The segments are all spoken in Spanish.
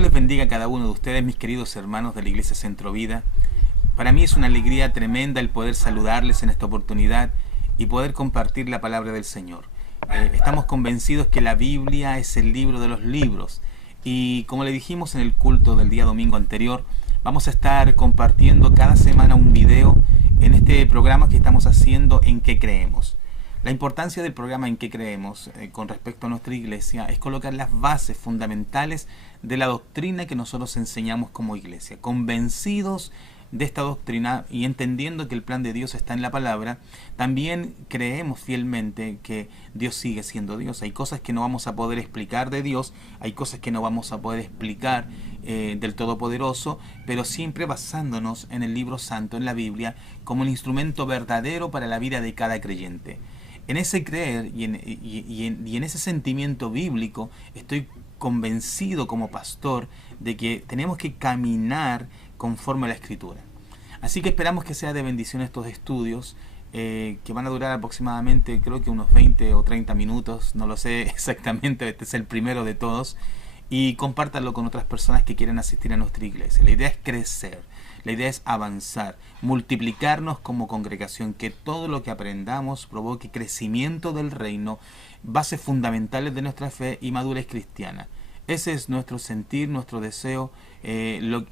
Dios les bendiga a cada uno de ustedes, mis queridos hermanos de la Iglesia Centro Vida. Para mí es una alegría tremenda el poder saludarles en esta oportunidad y poder compartir la palabra del Señor. Estamos convencidos que la Biblia es el libro de los libros y, como le dijimos en el culto del día domingo anterior, vamos a estar compartiendo cada semana un video en este programa que estamos haciendo En qué creemos. La importancia del programa En qué creemos con respecto a nuestra iglesia es colocar las bases fundamentales de la doctrina que nosotros enseñamos como iglesia, convencidos de esta doctrina y entendiendo que el plan de Dios está en la palabra. También creemos fielmente que Dios sigue siendo Dios. Hay cosas que no vamos a poder explicar de Dios, hay cosas que no vamos a poder explicar del Todopoderoso, pero siempre basándonos en el libro santo, en la Biblia, como el instrumento verdadero para la vida de cada creyente. En ese creer y en ese sentimiento bíblico estoy convencido como pastor de que tenemos que caminar conforme a la Escritura. Así que esperamos que sea de bendición estos estudios que van a durar aproximadamente, creo que unos 20 o 30 minutos, no lo sé exactamente, este es el primero de todos, y compártanlo con otras personas que quieran asistir a nuestra iglesia. La idea es crecer, la idea es avanzar, multiplicarnos como congregación, que todo lo que aprendamos provoque crecimiento del reino, bases fundamentales de nuestra fe y madurez cristiana. Ese es nuestro sentir, nuestro deseo,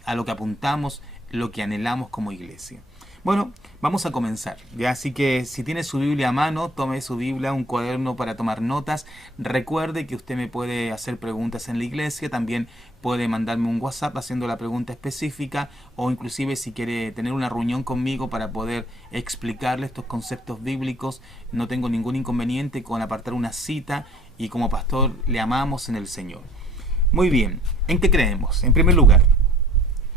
a lo que apuntamos, lo que anhelamos como iglesia. Bueno, vamos a comenzar. ¿Ya? Así que si tiene su Biblia a mano, tome su Biblia, un cuaderno para tomar notas. Recuerde que usted me puede hacer preguntas en la iglesia, también puede mandarme un WhatsApp haciendo la pregunta específica, o inclusive si quiere tener una reunión conmigo para poder explicarle estos conceptos bíblicos. No tengo ningún inconveniente con apartar una cita y como pastor le amamos en el Señor. Muy bien, ¿en qué creemos? En primer lugar,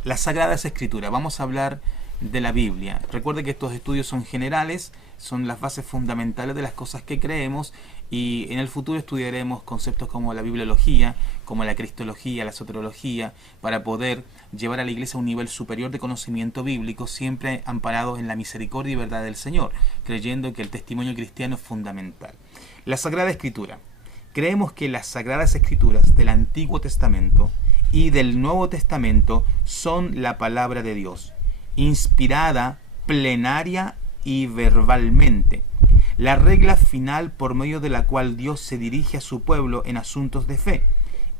las Sagradas Escrituras. Vamos a hablar de la Biblia. Recuerde que estos estudios son generales, son las bases fundamentales de las cosas que creemos, y en el futuro estudiaremos conceptos como la bibliología, como la cristología, la soteriología, para poder llevar a la iglesia a un nivel superior de conocimiento bíblico, siempre amparados en la misericordia y verdad del Señor, creyendo que el testimonio cristiano es fundamental. La Sagrada Escritura. Creemos que las Sagradas Escrituras del Antiguo Testamento y del Nuevo Testamento son la palabra de Dios, inspirada, plenaria y verbalmente, la regla final por medio de la cual Dios se dirige a su pueblo en asuntos de fe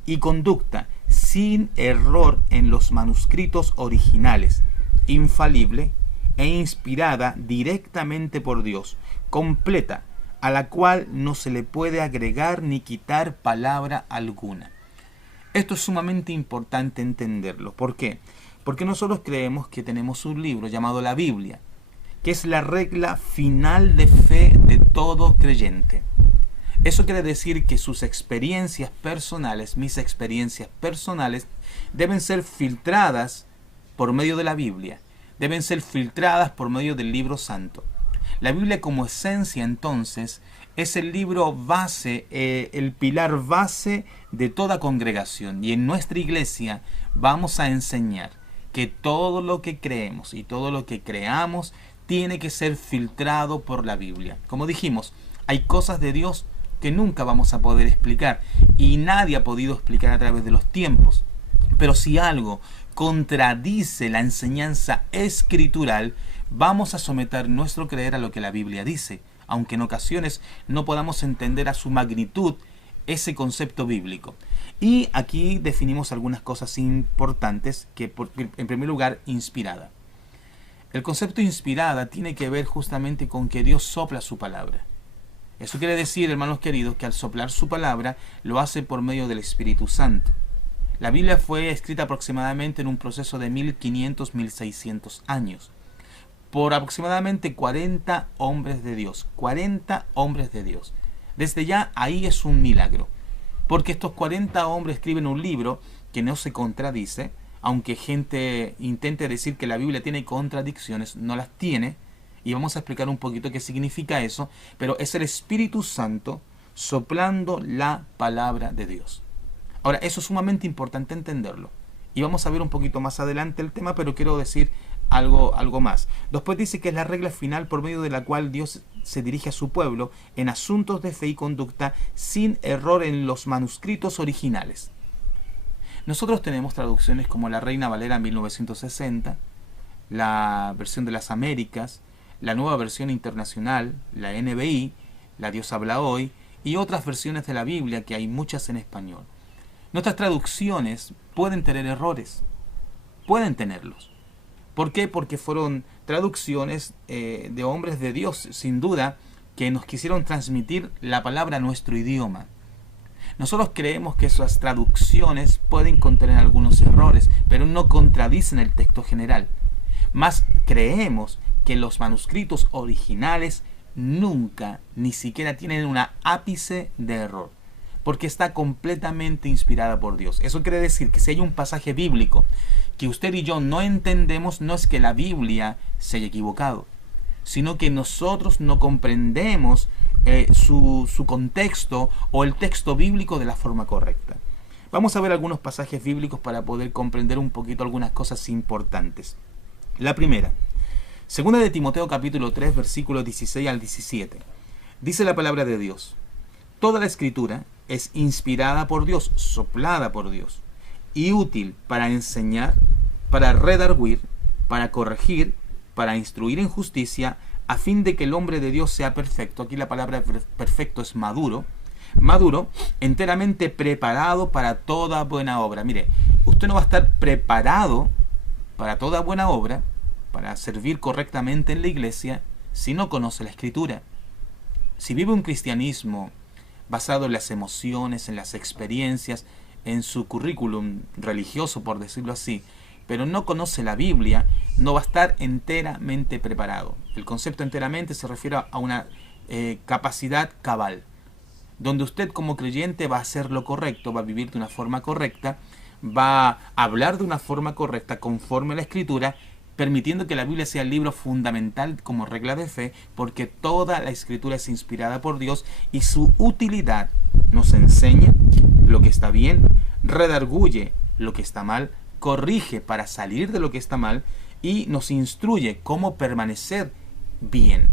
y conducta, sin error en los manuscritos originales, infalible e inspirada directamente por Dios, completa, a la cual no se le puede agregar ni quitar palabra alguna. Esto es sumamente importante entenderlo. ¿Por qué? Porque nosotros creemos que tenemos un libro llamado la Biblia, que es la regla final de fe de todo creyente. Eso quiere decir que sus experiencias personales, mis experiencias personales, deben ser filtradas por medio de la Biblia, deben ser filtradas por medio del libro santo. La Biblia como esencia, entonces, es el libro base, el pilar base de toda congregación. Y en nuestra iglesia vamos a enseñar que todo lo que creemos y todo lo que creamos tiene que ser filtrado por la Biblia. Como dijimos, hay cosas de Dios que nunca vamos a poder explicar y nadie ha podido explicar a través de los tiempos. Pero si algo contradice la enseñanza escritural, vamos a someter nuestro creer a lo que la Biblia dice, aunque en ocasiones no podamos entender a su magnitud ese concepto bíblico. Y aquí definimos algunas cosas importantes, que en primer lugar, inspirada. El concepto inspirada tiene que ver justamente con que Dios sopla su palabra. Eso quiere decir, hermanos queridos, que al soplar su palabra lo hace por medio del Espíritu Santo. La Biblia fue escrita aproximadamente en un proceso de 1500-1600 años. Por aproximadamente 40 hombres de Dios. 40 hombres de Dios. Desde ya ahí es un milagro. Porque estos 40 hombres escriben un libro que no se contradice. Aunque gente intente decir que la Biblia tiene contradicciones, no las tiene. Y vamos a explicar un poquito qué significa eso. Pero es el Espíritu Santo soplando la palabra de Dios. Ahora, eso es sumamente importante entenderlo. Y vamos a ver un poquito más adelante el tema, pero quiero decir algo más. Después dice que es la regla final por medio de la cual Dios se dirige a su pueblo en asuntos de fe y conducta sin error en los manuscritos originales. Nosotros tenemos traducciones como la Reina Valera 1960, la versión de las Américas, la Nueva Versión Internacional, la NBI, la Dios habla hoy, y otras versiones de la Biblia, que hay muchas en español. Nuestras traducciones pueden tener errores, pueden tenerlos. ¿Por qué? Porque fueron traducciones de hombres de Dios, sin duda, que nos quisieron transmitir la palabra a nuestro idioma. Nosotros creemos que esas traducciones pueden contener algunos errores, pero no contradicen el texto general. Más creemos que los manuscritos originales nunca, ni siquiera tienen un ápice de error, porque está completamente inspirada por Dios. Eso quiere decir que si hay un pasaje bíblico que usted y yo no entendemos, no es que la Biblia se haya equivocado, sino que nosotros no comprendemos su contexto o el texto bíblico de la forma correcta. Vamos a ver algunos pasajes bíblicos para poder comprender un poquito algunas cosas importantes. La primera, segunda de Timoteo capítulo 3, versículos 16 al 17. Dice la palabra de Dios: toda la escritura es inspirada por Dios, soplada por Dios, y útil para enseñar, para redarguir, para corregir, para instruir en justicia, a fin de que el hombre de Dios sea perfecto. Aquí la palabra perfecto es maduro, enteramente preparado para toda buena obra. Mire, usted no va a estar preparado para toda buena obra, para servir correctamente en la iglesia, si no conoce la Escritura. Si vive un cristianismo basado en las emociones, en las experiencias, en su currículum religioso, por decirlo así, pero no conoce la Biblia, no va a estar enteramente preparado. El concepto enteramente se refiere a una capacidad cabal, donde usted como creyente va a hacer lo correcto, va a vivir de una forma correcta, va a hablar de una forma correcta conforme a la Escritura, permitiendo que la Biblia sea el libro fundamental como regla de fe, porque toda la Escritura es inspirada por Dios y su utilidad nos enseña lo que está bien, redarguye lo que está mal, corrige para salir de lo que está mal y nos instruye cómo permanecer bien.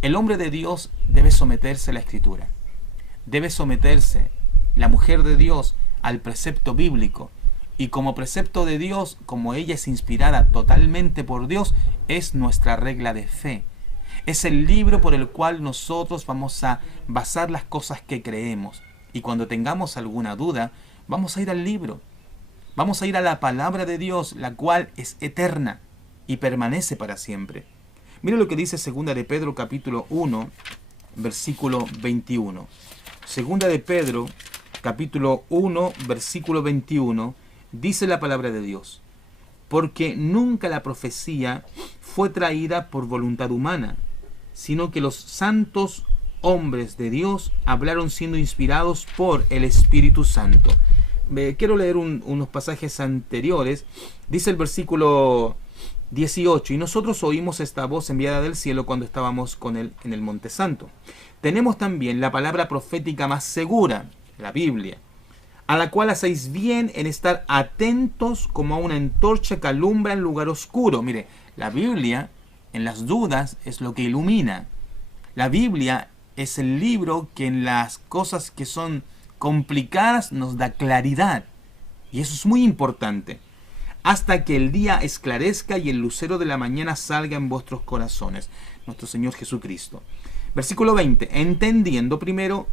El hombre de Dios debe someterse a la Escritura, debe someterse la mujer de Dios al precepto bíblico, y como precepto de Dios, como ella es inspirada totalmente por Dios, es nuestra regla de fe. Es el libro por el cual nosotros vamos a basar las cosas que creemos. Y cuando tengamos alguna duda, vamos a ir al libro. Vamos a ir a la palabra de Dios, la cual es eterna y permanece para siempre. Mire lo que dice 2 de Pedro capítulo 1, versículo 21. 2 de Pedro capítulo 1, versículo 21. Dice la palabra de Dios: porque nunca la profecía fue traída por voluntad humana, sino que los santos hombres de Dios hablaron siendo inspirados por el Espíritu Santo. Quiero leer unos pasajes anteriores. Dice el versículo 18: y nosotros oímos esta voz enviada del cielo cuando estábamos con él en el Monte Santo. Tenemos también la palabra profética más segura, la Biblia, a la cual hacéis bien en estar atentos como a una antorcha que alumbra en lugar oscuro. Mire, la Biblia en las dudas es lo que ilumina. La Biblia es el libro que en las cosas que son complicadas nos da claridad. Y eso es muy importante. Hasta que el día esclarezca y el lucero de la mañana salga en vuestros corazones. Nuestro Señor Jesucristo. Versículo 20. Entendiendo primero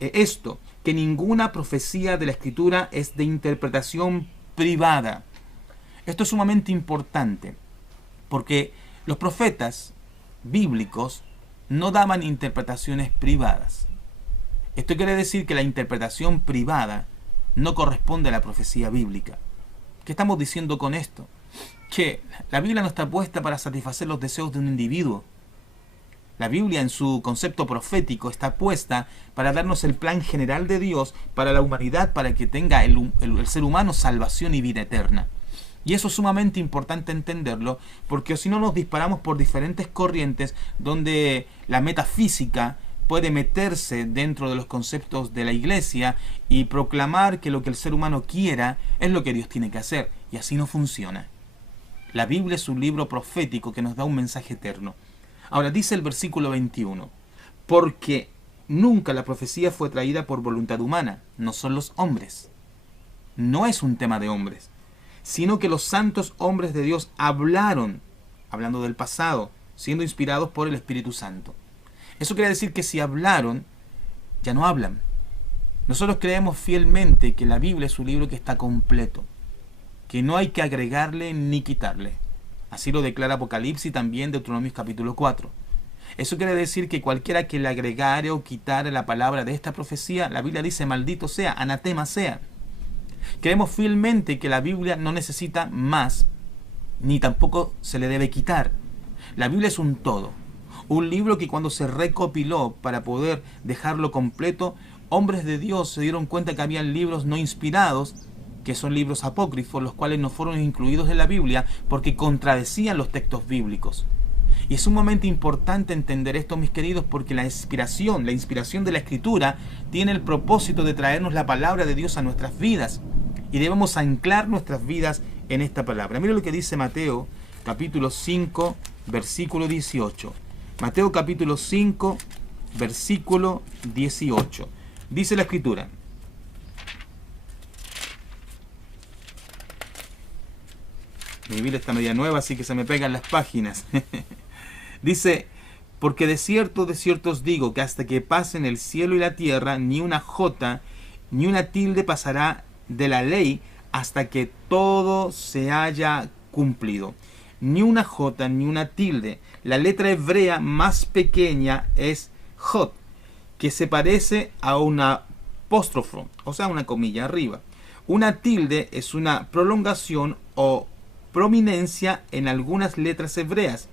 esto, que ninguna profecía de la Escritura es de interpretación privada. Esto es sumamente importante, porque los profetas bíblicos no daban interpretaciones privadas. Esto quiere decir que la interpretación privada no corresponde a la profecía bíblica. ¿Qué estamos diciendo con esto? Que la Biblia no está puesta para satisfacer los deseos de un individuo. La Biblia en su concepto profético está puesta para darnos el plan general de Dios para la humanidad, para que tenga el ser humano salvación y vida eterna. Y eso es sumamente importante entenderlo, porque si no nos disparamos por diferentes corrientes donde la metafísica puede meterse dentro de los conceptos de la iglesia y proclamar que lo que el ser humano quiera es lo que Dios tiene que hacer. Y así no funciona. La Biblia es un libro profético que nos da un mensaje eterno. Ahora dice el versículo 21, porque nunca la profecía fue traída por voluntad humana, no son los hombres. no es un tema de hombres, sino que los santos hombres de Dios hablaron, hablando del pasado, siendo inspirados por el Espíritu Santo. Eso quiere decir que si hablaron, ya no hablan. Nosotros creemos fielmente que la Biblia es un libro que está completo, que no hay que agregarle ni quitarle. Así lo declara Apocalipsis y también Deuteronomio capítulo 4. Eso quiere decir que cualquiera que le agregare o quitare la palabra de esta profecía, la Biblia dice maldito sea, anatema sea. Creemos fielmente que la Biblia no necesita más, ni tampoco se le debe quitar. La Biblia es un todo. Un libro que cuando se recopiló para poder dejarlo completo, hombres de Dios se dieron cuenta que habían libros no inspirados, que son libros apócrifos, los cuales no fueron incluidos en la Biblia porque contradecían los textos bíblicos. Y es sumamente importante entender esto, mis queridos, porque la inspiración de la Escritura tiene el propósito de traernos la palabra de Dios a nuestras vidas. Y debemos anclar nuestras vidas en esta palabra. Mira lo que dice Mateo, capítulo 5, versículo 18. Mateo, capítulo 5, versículo 18. Dice la Escritura: mi Biblia está media nueva, así que se me pegan las páginas. Dice: porque de cierto os digo que hasta que pasen el cielo y la tierra, ni una jota ni una tilde pasará de la ley hasta que todo se haya cumplido. Ni una jota ni una tilde. La letra hebrea más pequeña es jot, que se parece a una apóstrofo, o sea, una comilla arriba. Una tilde es una prolongación o prominencia en algunas letras hebreas,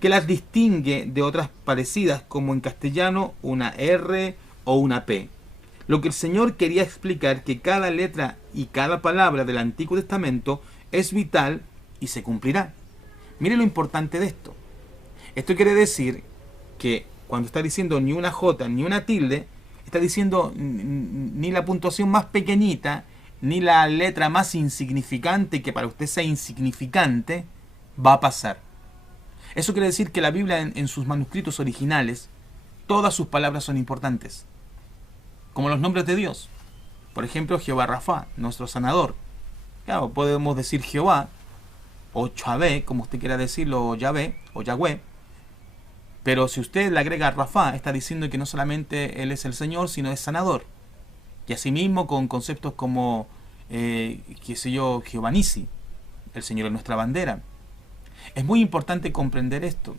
que las distingue de otras parecidas, como en castellano una R o una P. Lo que el Señor quería explicar que cada letra y cada palabra del Antiguo Testamento es vital y se cumplirá. Mire lo importante de esto. Esto quiere decir que cuando está diciendo ni una J ni una tilde, está diciendo ni la puntuación más pequeñita, ni la letra más insignificante, que para usted sea insignificante, va a pasar. Eso quiere decir que la Biblia en sus manuscritos originales, todas sus palabras son importantes. Como los nombres de Dios. Por ejemplo, Jehová Rafa, nuestro sanador. Claro, podemos decir Jehová, o Chabé, como usted quiera decirlo, o Yahvé, o Yahweh. Pero si usted le agrega Rafa, está diciendo que no solamente Él es el Señor, sino es sanador. Y asimismo con conceptos como, Jehová Nisi, el Señor es nuestra bandera. Es muy importante comprender esto,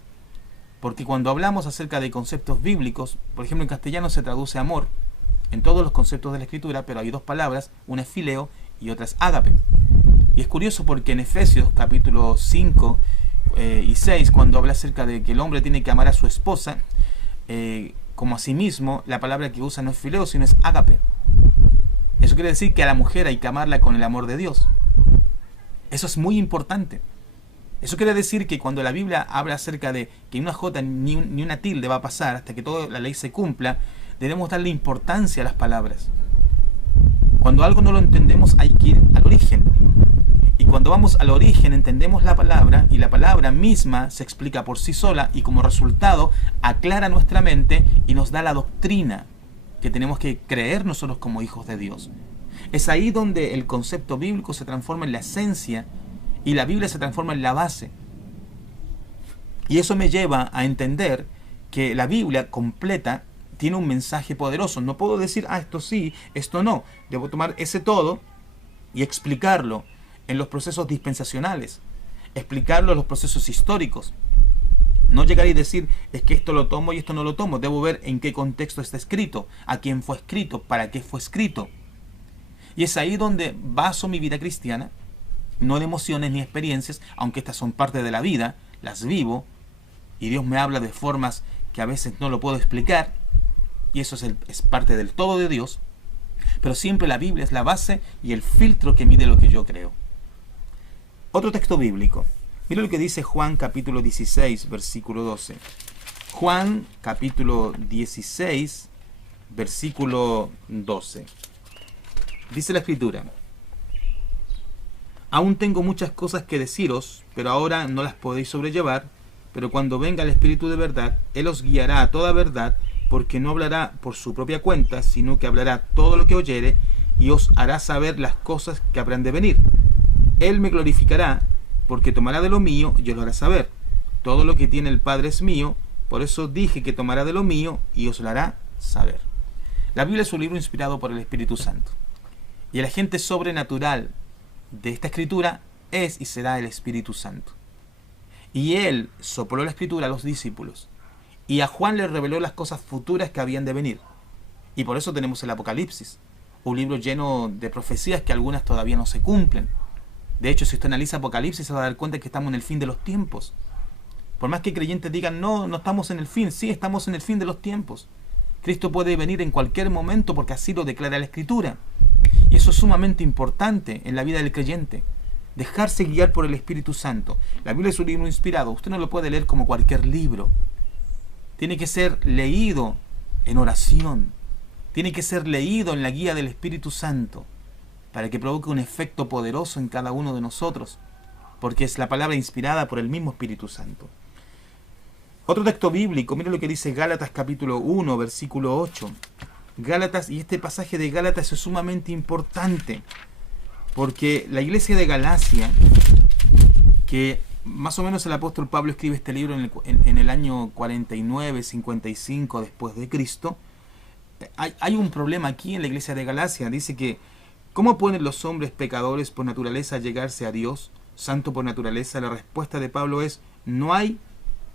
porque cuando hablamos acerca de conceptos bíblicos, por ejemplo en castellano se traduce amor, en todos los conceptos de la Escritura, pero hay dos palabras, una es fileo y otra es ágape. Y es curioso porque en Efesios capítulo 5 y 6, cuando habla acerca de que el hombre tiene que amar a su esposa, como a sí mismo, la palabra que usa no es fileo, sino es ágape. Eso quiere decir que a la mujer hay que amarla con el amor de Dios. Eso es muy importante. Eso quiere decir que cuando la Biblia habla acerca de que una jota ni una tilde va a pasar hasta que toda la ley se cumpla, debemos darle importancia a las palabras. Cuando algo no lo entendemos hay que ir al origen. Y cuando vamos al origen entendemos la palabra, y la palabra misma se explica por sí sola y como resultado aclara nuestra mente y nos da la doctrina que tenemos que creer nosotros como hijos de Dios. Es ahí donde el concepto bíblico se transforma en la esencia y la Biblia se transforma en la base. Y eso me lleva a entender que la Biblia completa tiene un mensaje poderoso. No puedo decir, esto sí, esto no. Debo tomar ese todo y explicarlo en los procesos dispensacionales, explicarlo en los procesos históricos. No llegar y decir, es que esto lo tomo y esto no lo tomo. Debo ver en qué contexto está escrito, a quién fue escrito, para qué fue escrito. Y es ahí donde baso mi vida cristiana, no en emociones ni experiencias, aunque estas son parte de la vida, las vivo, y Dios me habla de formas que a veces no lo puedo explicar, y eso es parte del todo de Dios, pero siempre la Biblia es la base y el filtro que mide lo que yo creo. Otro texto bíblico. Mira lo que dice Juan capítulo 16, versículo 12. Juan capítulo 16, versículo 12. Dice la Escritura: aún tengo muchas cosas que deciros, pero ahora no las podéis sobrellevar, pero cuando venga el Espíritu de verdad, Él os guiará a toda verdad, porque no hablará por su propia cuenta, sino que hablará todo lo que oyere, y os hará saber las cosas que habrán de venir. Él me glorificará, porque tomará de lo mío y os lo hará saber. Todo lo que tiene el Padre es mío, por eso dije que tomará de lo mío y os lo hará saber. La Biblia es un libro inspirado por el Espíritu Santo. Y el agente sobrenatural de esta escritura es y será el Espíritu Santo. Y Él sopló la escritura a los discípulos. Y a Juan le reveló las cosas futuras que habían de venir. Y por eso tenemos el Apocalipsis, un libro lleno de profecías que algunas todavía no se cumplen. De hecho, si usted analiza Apocalipsis, se va a dar cuenta que estamos en el fin de los tiempos. Por más que creyentes digan, no estamos en el fin. Sí, estamos en el fin de los tiempos. Cristo puede venir en cualquier momento porque así lo declara la Escritura. Y eso es sumamente importante en la vida del creyente. Dejarse guiar por el Espíritu Santo. La Biblia es un libro inspirado. Usted no lo puede leer como cualquier libro. Tiene que ser leído en oración. Tiene que ser leído en la guía del Espíritu Santo para que provoque un efecto poderoso en cada uno de nosotros. Porque es la palabra inspirada por el mismo Espíritu Santo. Otro texto bíblico, mire lo que dice Gálatas capítulo 1, versículo 8. Gálatas, y este pasaje de Gálatas es sumamente importante, porque la iglesia de Galacia, que más o menos el apóstol Pablo escribe este libro en el año 49, 55 después de Cristo, hay un problema aquí en la iglesia de Galacia. Dice que, ¿cómo pueden los hombres pecadores por naturaleza llegarse a Dios, santo por naturaleza? La respuesta de Pablo es, no hay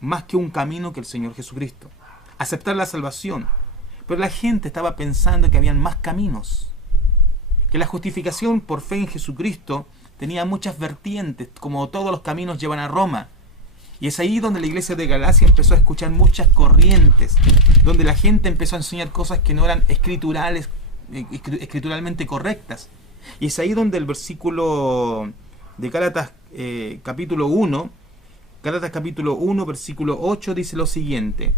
más que un camino que el Señor Jesucristo. Aceptar la salvación. Pero la gente estaba pensando que habían más caminos. Que la justificación por fe en Jesucristo tenía muchas vertientes, como todos los caminos llevan a Roma. Y es ahí donde la iglesia de Galacia empezó a escuchar muchas corrientes, donde la gente empezó a enseñar cosas que no eran escrituralmente correctas. Y es ahí donde el versículo de Gálatas capítulo 1, Gálatas capítulo 1, versículo 8 dice lo siguiente: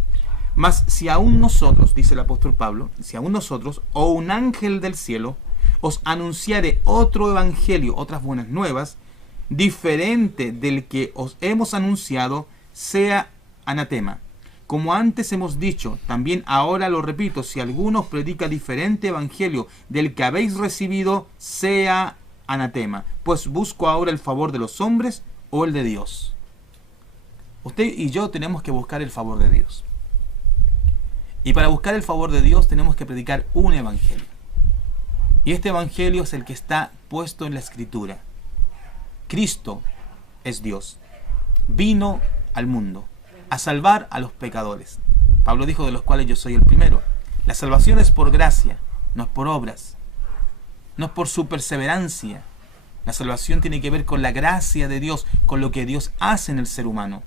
mas si aún nosotros, dice el apóstol Pablo, si aún nosotros, o un ángel del cielo, os anunciare otro evangelio, otras buenas nuevas, diferente del que os hemos anunciado, sea anatema. Como antes hemos dicho, también ahora lo repito, si alguno os predica diferente evangelio del que habéis recibido, sea anatema. Pues busco ahora el favor de los hombres o el de Dios. Usted y yo tenemos que buscar el favor de Dios. Y para buscar el favor de Dios tenemos que predicar un evangelio. Y este evangelio es el que está puesto en la Escritura. Cristo es Dios. Vino al mundo a salvar a los pecadores. Pablo dijo, de los cuales yo soy el primero. La salvación es por gracia, no es por obras. No es por su perseverancia. La salvación tiene que ver con la gracia de Dios, con lo que Dios hace en el ser humano.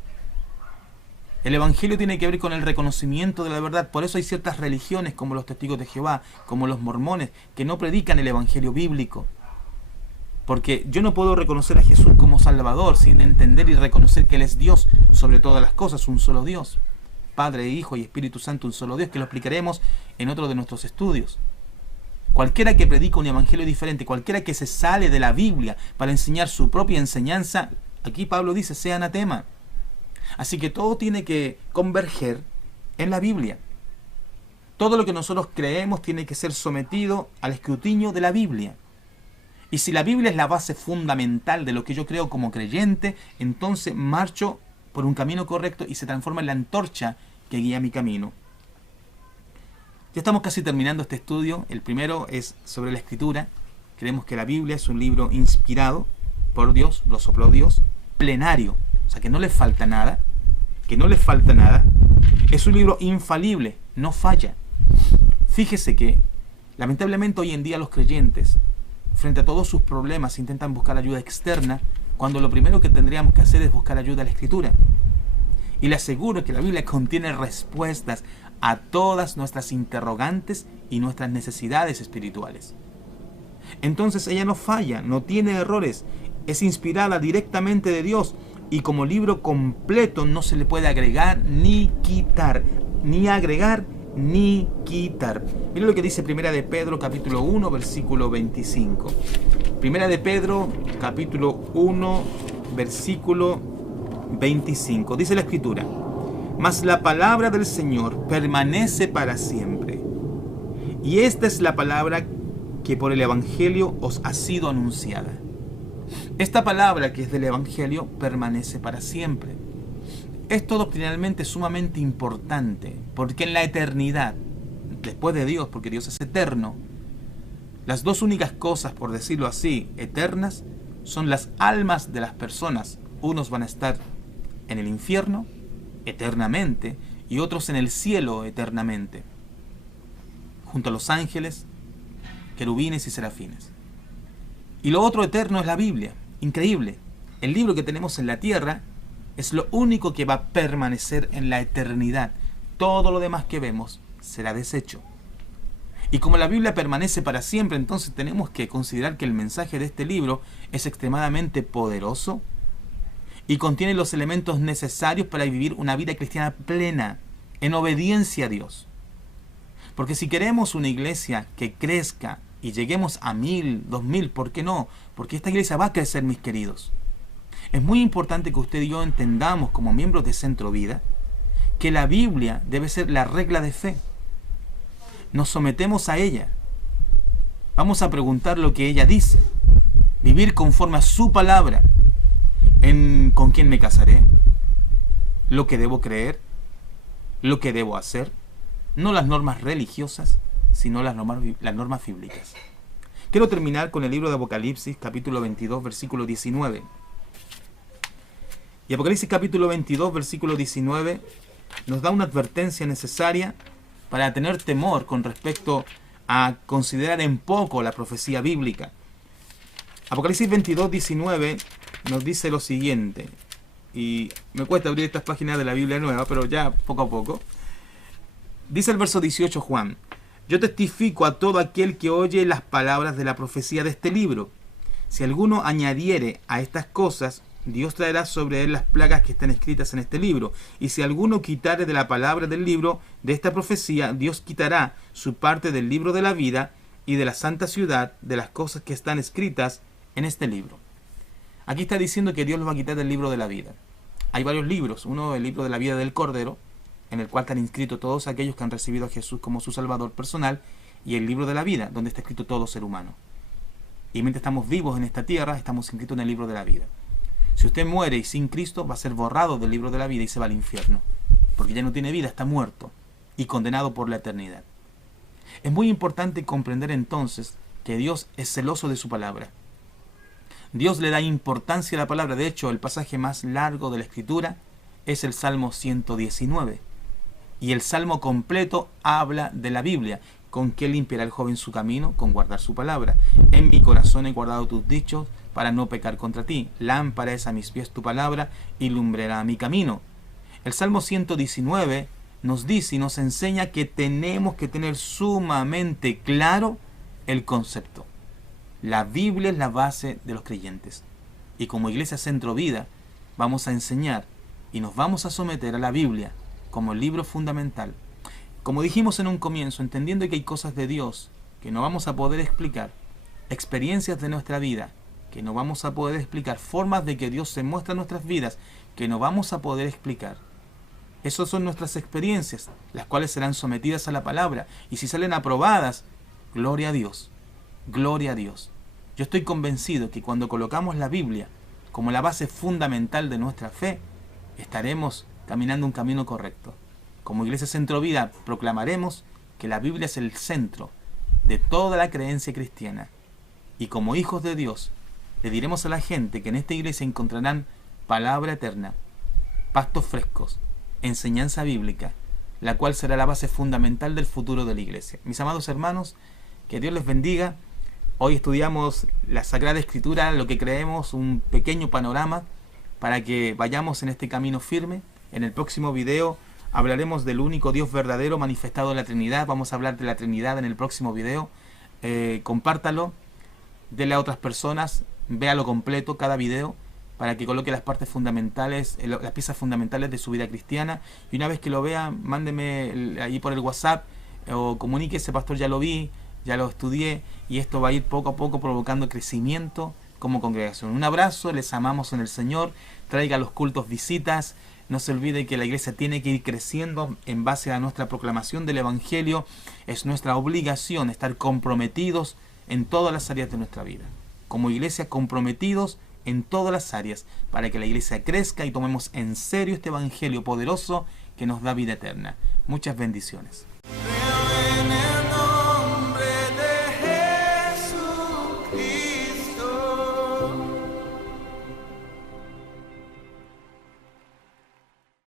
El evangelio tiene que ver con el reconocimiento de la verdad. Por eso hay ciertas religiones como los testigos de Jehová, como los mormones, que no predican el evangelio bíblico. Porque yo no puedo reconocer a Jesús como Salvador sin entender y reconocer que Él es Dios sobre todas las cosas, un solo Dios. Padre, Hijo y Espíritu Santo, un solo Dios, que lo explicaremos en otro de nuestros estudios. Cualquiera que predica un evangelio diferente, cualquiera que se sale de la Biblia para enseñar su propia enseñanza, aquí Pablo dice, sea anatema. Así que todo tiene que converger en la Biblia. Todo lo que nosotros creemos tiene que ser sometido al escrutinio de la Biblia. Y si la Biblia es la base fundamental de lo que yo creo como creyente, entonces marcho por un camino correcto y se transforma en la antorcha que guía mi camino. Ya estamos casi terminando este estudio. El primero es sobre la Escritura. Creemos que la Biblia es un libro inspirado por Dios, lo sopló Dios, plenario. O sea, que no le falta nada, Es un libro infalible, no falla. Fíjese que, lamentablemente hoy en día los creyentes, frente a todos sus problemas, intentan buscar ayuda externa, cuando lo primero que tendríamos que hacer es buscar ayuda a la Escritura. Y le aseguro que la Biblia contiene respuestas a todas nuestras interrogantes y nuestras necesidades espirituales. Entonces ella no falla, no tiene errores, es inspirada directamente de Dios. Y como libro completo no se le puede agregar ni quitar, ni agregar ni quitar. Mira lo que dice Primera de Pedro capítulo 1 versículo 25. Primera de Pedro capítulo 1 versículo 25. Dice la Escritura: mas la palabra del Señor permanece para siempre. Y esta es la palabra que por el Evangelio os ha sido anunciada. Esta palabra que es del Evangelio permanece para siempre. Esto doctrinalmente es sumamente importante, porque en la eternidad, después de Dios, porque Dios es eterno, las dos únicas cosas, por decirlo así, eternas, son las almas de las personas. Unos van a estar en el infierno eternamente y otros en el cielo eternamente, junto a los ángeles, querubines y serafines. Y lo otro eterno es la Biblia. Increíble. El libro que tenemos en la tierra es lo único que va a permanecer en la eternidad. Todo lo demás que vemos será deshecho. Y como la Biblia permanece para siempre, entonces tenemos que considerar que el mensaje de este libro es extremadamente poderoso y contiene los elementos necesarios para vivir una vida cristiana plena, en obediencia a Dios. Porque si queremos una iglesia que crezca y lleguemos a 1000, 2000, ¿por qué no? Porque esta iglesia va a crecer, mis queridos. Es muy importante que usted y yo entendamos, como miembros de Centro Vida, que la Biblia debe ser la regla de fe. Nos sometemos a ella. Vamos a preguntar lo que ella dice. Vivir conforme a su palabra. ¿Con quién me casaré? Lo que debo creer. Lo que debo hacer. No las normas religiosas, sino las normas bíblicas. Quiero terminar con el libro de Apocalipsis, capítulo 22, versículo 19. Y Apocalipsis capítulo 22, versículo 19, nos da una advertencia necesaria para tener temor con respecto a considerar en poco la profecía bíblica. Apocalipsis 22, 19 nos dice lo siguiente, y me cuesta abrir estas páginas de la Biblia nueva, pero ya poco a poco. Dice el verso 18 Juan: yo testifico a todo aquel que oye las palabras de la profecía de este libro. Si alguno añadiere a estas cosas, Dios traerá sobre él las plagas que están escritas en este libro. Y si alguno quitare de la palabra del libro de esta profecía, Dios quitará su parte del libro de la vida y de la santa ciudad, de las cosas que están escritas en este libro. Aquí está diciendo que Dios los va a quitar del libro de la vida. Hay varios libros. Uno, el libro de la vida del Cordero, en el cual están inscritos todos aquellos que han recibido a Jesús como su Salvador personal, y el libro de la vida, donde está escrito todo ser humano. Y mientras estamos vivos en esta tierra, estamos inscritos en el libro de la vida. Si usted muere y sin Cristo, va a ser borrado del libro de la vida y se va al infierno, porque ya no tiene vida, está muerto y condenado por la eternidad. Es muy importante comprender entonces que Dios es celoso de su palabra. Dios le da importancia a la palabra. De hecho, el pasaje más largo de la Escritura es el Salmo 119. Y el Salmo completo habla de la Biblia. ¿Con qué limpiará el joven su camino? Con guardar su palabra. En mi corazón he guardado tus dichos para no pecar contra ti. Lámpara es a mis pies tu palabra y lumbrera mi camino. El Salmo 119 nos dice y nos enseña que tenemos que tener sumamente claro el concepto. La Biblia es la base de los creyentes. Y como Iglesia Centro Vida vamos a enseñar y nos vamos a someter a la Biblia como el libro fundamental. Como dijimos en un comienzo, entendiendo que hay cosas de Dios que no vamos a poder explicar, experiencias de nuestra vida que no vamos a poder explicar, formas de que Dios se muestra en nuestras vidas que no vamos a poder explicar. Esas son nuestras experiencias, las cuales serán sometidas a la palabra, y si salen aprobadas, gloria a Dios, gloria a Dios. Yo estoy convencido que cuando colocamos la Biblia como la base fundamental de nuestra fe, estaremos caminando un camino correcto. Como Iglesia Centro Vida proclamaremos que la Biblia es el centro de toda la creencia cristiana, y como hijos de Dios le diremos a la gente que en esta iglesia encontrarán palabra eterna, pastos frescos, enseñanza bíblica, la cual será la base fundamental del futuro de la iglesia. Mis amados hermanos, que Dios les bendiga. Hoy estudiamos la Sagrada Escritura, lo que creemos, un pequeño panorama para que vayamos en este camino firme. En el próximo video hablaremos del único Dios verdadero manifestado en la Trinidad. Vamos a hablar de la Trinidad en el próximo video. Compártalo, dele a otras personas, véalo completo cada video para que coloque las partes fundamentales, las piezas fundamentales de su vida cristiana. Y una vez que lo vea, mándeme ahí por el WhatsApp o comuníquese: pastor, ya lo vi, ya lo estudié, y esto va a ir poco a poco provocando crecimiento como congregación. Un abrazo, les amamos en el Señor. Traiga a los cultos visitas. No se olvide que la iglesia tiene que ir creciendo en base a nuestra proclamación del Evangelio. Es nuestra obligación estar comprometidos en todas las áreas de nuestra vida. Como iglesia, comprometidos en todas las áreas para que la iglesia crezca y tomemos en serio este evangelio poderoso que nos da vida eterna. Muchas bendiciones.